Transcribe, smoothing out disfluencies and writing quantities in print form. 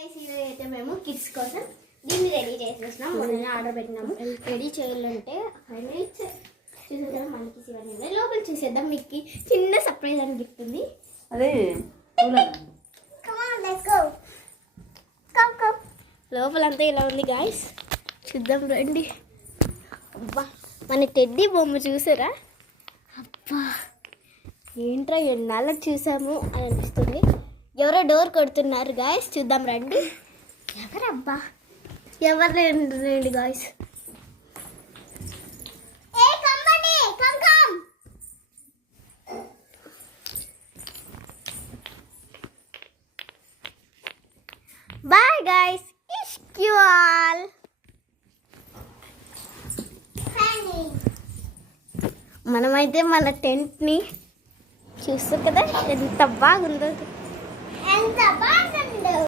Guys ఈరోజు అయితే మేము కిడ్స్ కోసం దీన్ని రెడీ చేసేసినాం. మొన్న ఆర్డర్ పెట్టినాము. రెడీ చేయాలంటే చూసేద్దాం. మనకి ఇవన్నీ లోపల చూసేద్దాం. మీకు చిన్న సర్ప్రైజ్ అనిపిస్తుంది. అదే లోపలంతా ఇలా ఉంది గాయస్, చూద్దాం రండి. అబ్బా మన టెడ్డీ బొమ్మ చూసారా? అబ్బా ఏంట్రా ఎన్నాళ్ళకి చూసాము అని అనిపిస్తుంది. ఎవరో డోర్ కొడుతున్నారు గాయస్, చూద్దాం రండి. ఎవరబ్బా? ఎవరు రండి గాయస్. బాయ్ గాయస్, ఇష్క్ యు ఆల్. మనమైతే మన టెంట్ని చూస్తారు కదా ఎంత బాగుందో. ఎంత బాగా